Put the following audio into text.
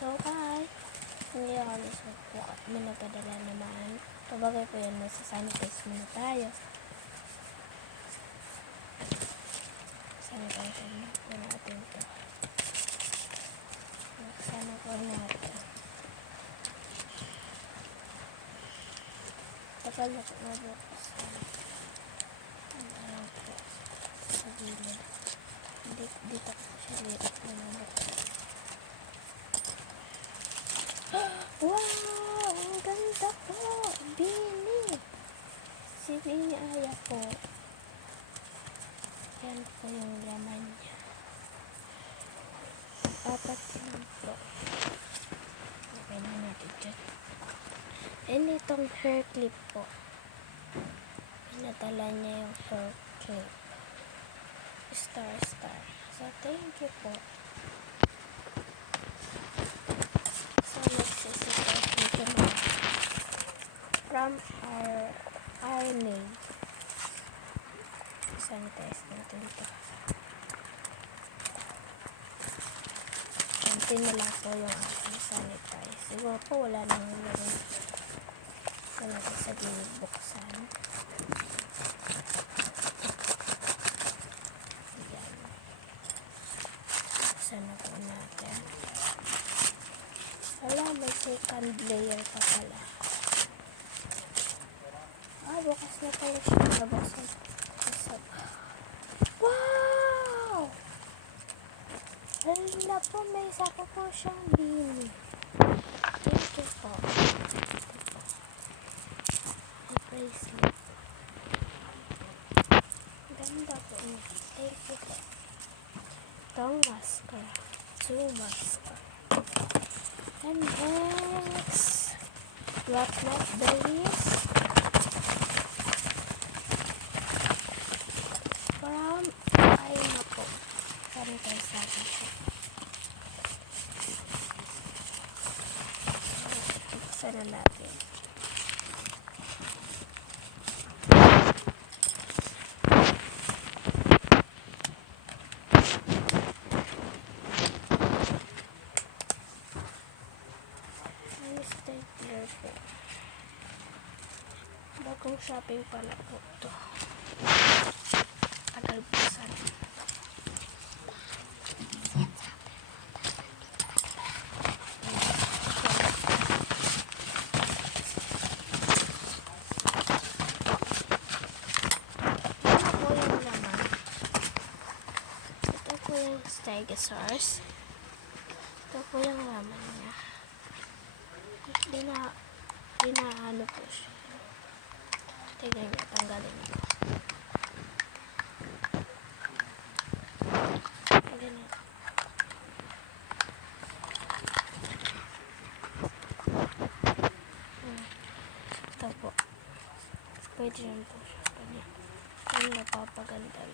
So, hi! Ngayon, po may nagpadala naman. Pabagay po yan, nasa-sanitize muna tayo. Sanitize po natin ito. Sana po natin. Tagal na po nabuksan. Ayan po. Sa gilid. Dito po siya liit na nabuksan. Wow! Ang ganda po! Bini! Si Bini Aya po. Yan po yung laman niya. 4 lang po. Okay na natin dyan. And itong hair clip po. Pinadala niya yung hair clip. Star. So, thank you po. So, nagsisipos dito na. From our name. Sanitize natin ito. Konti na lang po yung aking sanitize. Siguro po wala nang lagay. Ito natin sa gilid buksan. Ayan. Buksan na po natin. Wala, may second layer pa pala. Bukas na pala siya. Nabuksan. Wow! Hala po, may saka po siyang bini. Thank you po. May bracelet. Ganda po niya. Thank you po. Itong mascara. 2 mascara. And next, what not the least, from na po. Sanitize natin siya. Buksan na natin. Ay, stapler po. Bagong shopping pala po ito. Tagal buksan. Stegosaurus. Ito po yung laman niya. Dinaano po siya. Tignan niyo, tanggalin niyo. Ganyan. Ito po. Pwede rin po siya. Ganyan. Yung napapaganda.